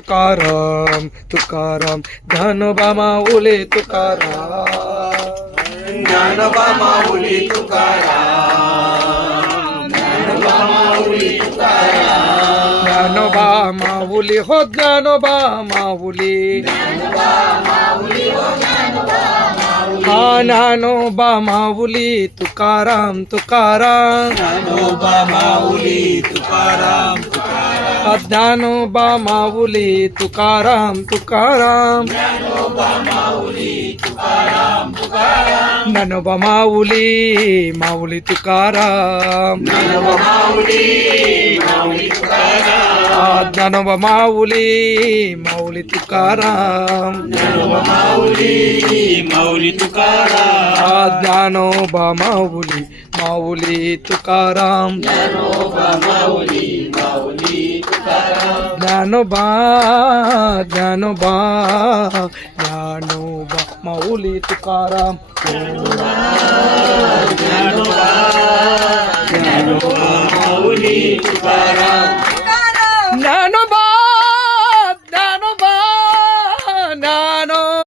तुकाराम तुकाराम ज्ञानोबा माऊली तुकाराम ज्ञानोबा माऊली तुकाराम ज्ञानोबा माऊली तुकाराम ज्ञानोबा माऊली हो ज्ञानोबा माऊली हा ज्ञानोबा माऊली तुकाराम तुकाराम ज्ञानोबा माऊली तुकाराम तुकाराम ज्ञानोबा माऊली तुकाराम तुकाराम ज्ञानोबा माऊली तुकाराम तुकाराम ज्ञानोबा माऊली माऊली तुकाराम ज्ञानोबा माऊली माऊली तुकाराम ज्ञानोबा माऊली माऊली तुकाराम ज्ञानोबा माऊली माऊली तुकाराम ज्ञानोबा माऊली माऊली तुकाराम ज्ञानोबा माऊली माऊली तुकाराम ज्ञानोबा ज्ञानोबा ज्ञानोबा माऊली तुकाराम ज्ञानोबा ज्ञानोबा माऊली तुकाराम ज्ञानो